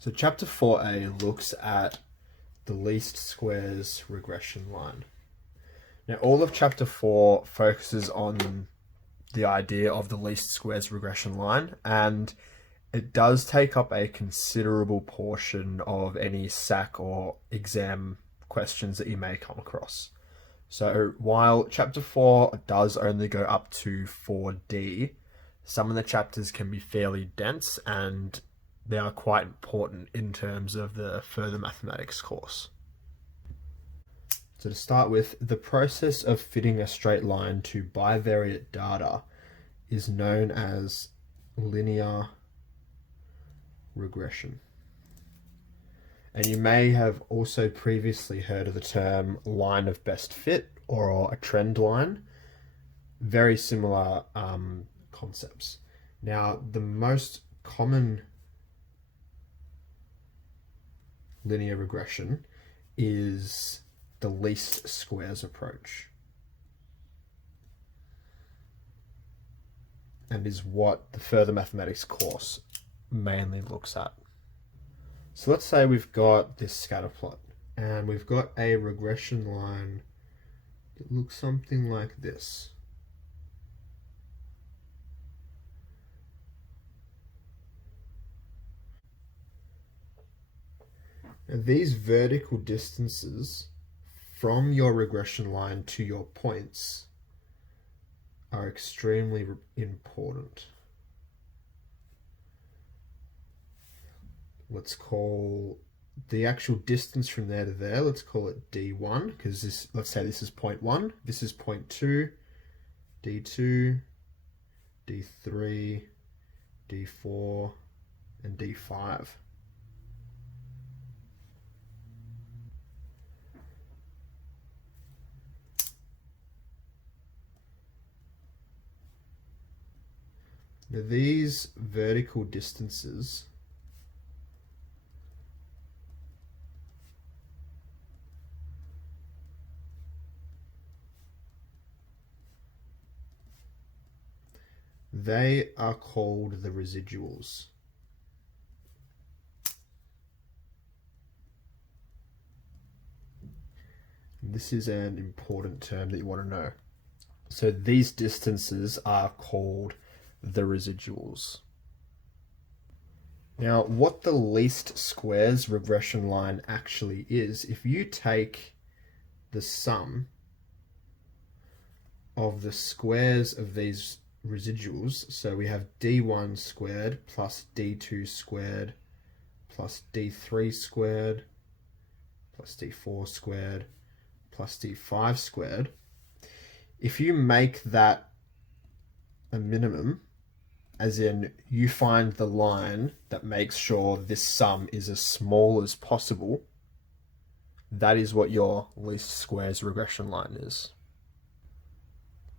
So chapter 4a looks at the least squares regression line. Now all of chapter 4 focuses on the idea of the least squares regression line, and it does take up a considerable portion of any SAC or exam questions that you may come across. So while chapter 4 does only go up to 4D, some of the chapters can be fairly dense and they are quite important in terms of the further mathematics course. So to start with, the process of fitting a straight line to bivariate data is known as linear regression. And you may have also previously heard of the term line of best fit or a trend line. Very similar concepts. Now, the most common linear regression is the least squares approach, and is what the further mathematics course mainly looks at. So let's say we've got this scatter plot and we've got a regression line that looks something like this. Now, these vertical distances from your regression line to your points are extremely important. Let's call the actual distance from there to there, let's call it D1, because this, let's say this is point 1, this is point 2, D2, D3, D4, and D5. Now these vertical distances they are called the residuals. This is an important term that you want to know. So these distances are called the residuals. Now, what the least squares regression line actually is, if you take the sum of the squares of these residuals, so we have D1 squared plus D2 squared plus D3 squared plus D4 squared plus D5 squared, if you make that a minimum, as in you find the line that makes sure this sum is as small as possible, that is what your least squares regression line is.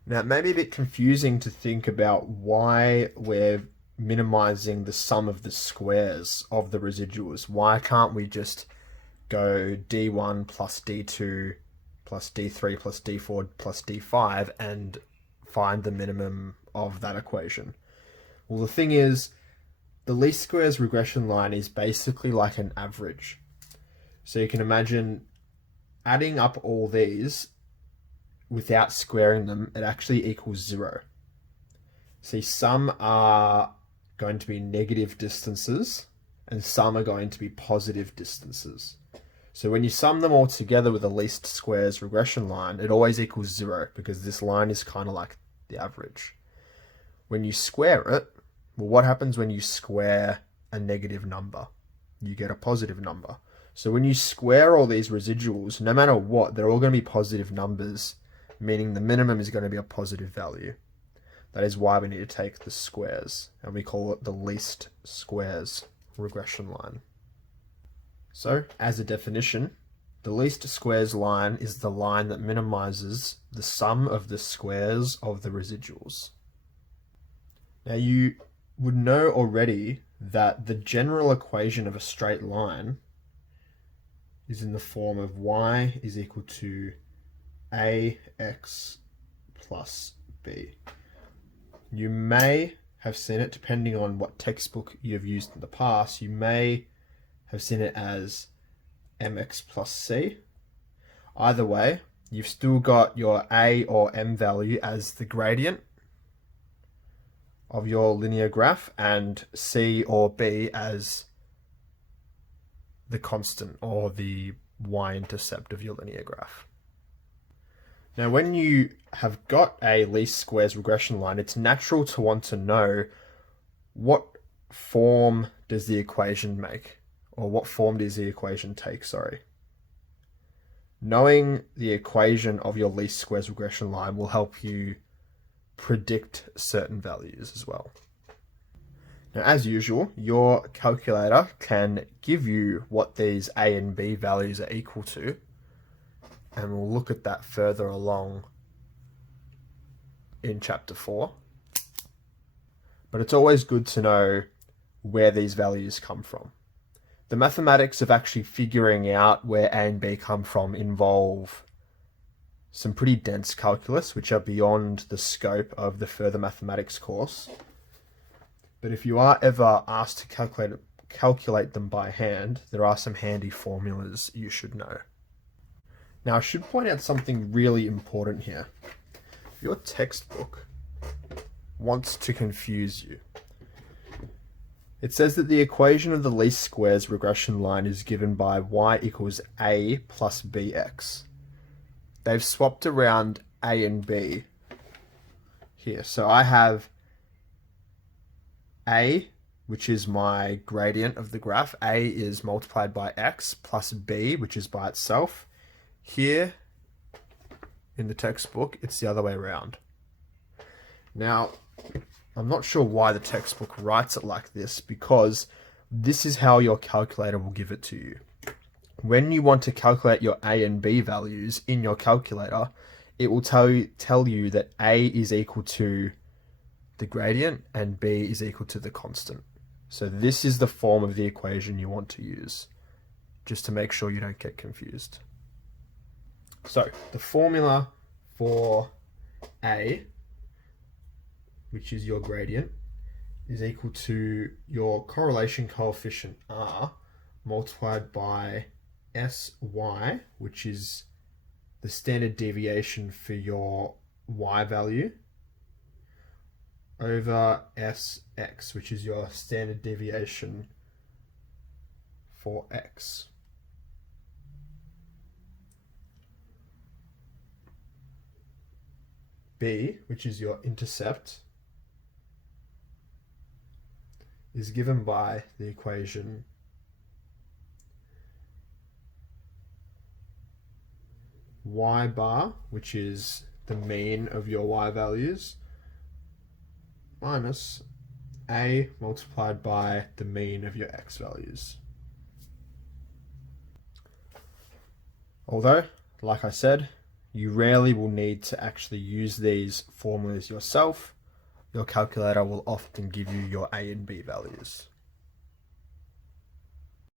Now, it may be a bit confusing to think about why we're minimizing the sum of the squares of the residuals. Why can't we just go D1 plus D2 plus D3 plus D4 plus D5 and find the minimum of that equation? Well, the thing is, the least squares regression line is basically like an average. So you can imagine adding up all these without squaring them, it actually equals 0. See, some are going to be negative distances and some are going to be positive distances. So when you sum them all together with the least squares regression line, it always equals 0 because this line is kind of like the average. When you square it, well, what happens when you square a negative number? You get a positive number. So when you square all these residuals, no matter what, they're all going to be positive numbers, meaning the minimum is going to be a positive value. That is why we need to take the squares, and we call it the least squares regression line. So, as a definition, the least squares line is the line that minimizes the sum of the squares of the residuals. Now, you would know already that the general equation of a straight line is in the form of y is equal to ax plus b. You may have seen it, depending on what textbook you've used in the past, you may have seen it as mx plus c. Either way, you've still got your a or m value as the gradient of your linear graph and c or b as the constant or the y-intercept of your linear graph. Now, when you have got a least squares regression line, it's natural to want to know what form does the equation make, or what form does the equation take, sorry. Knowing the equation of your least squares regression line will help you predict certain values as well. Now, as usual, your calculator can give you what these a and b values are equal to, and we'll look at that further along in chapter 4. But it's always good to know where these values come from. The mathematics of actually figuring out where a and b come from involve some pretty dense calculus, which are beyond the scope of the further mathematics course. But if you are ever asked to calculate them by hand, there are some handy formulas you should know. Now, I should point out something really important here. Your textbook wants to confuse you. It says that the equation of the least squares regression line is given by y equals a plus bx. They've swapped around a and b here. So I have a, which is my gradient of the graph. A is multiplied by x plus b, which is by itself. Here in the textbook, it's the other way around. Now, I'm not sure why the textbook writes it like this, because this is how your calculator will give it to you. When you want to calculate your a and b values in your calculator, it will tell you that a is equal to the gradient and b is equal to the constant. So this is the form of the equation you want to use, just to make sure you don't get confused. So the formula for a, which is your gradient, is equal to your correlation coefficient r multiplied by sy, which is the standard deviation for your y value, over sx, which is your standard deviation for x. B, which is your intercept, is given by the equation y bar, which is the mean of your y values, minus a multiplied by the mean of your x values. Although, like I said, you rarely will need to actually use these formulas yourself. Your calculator will often give you your a and b values.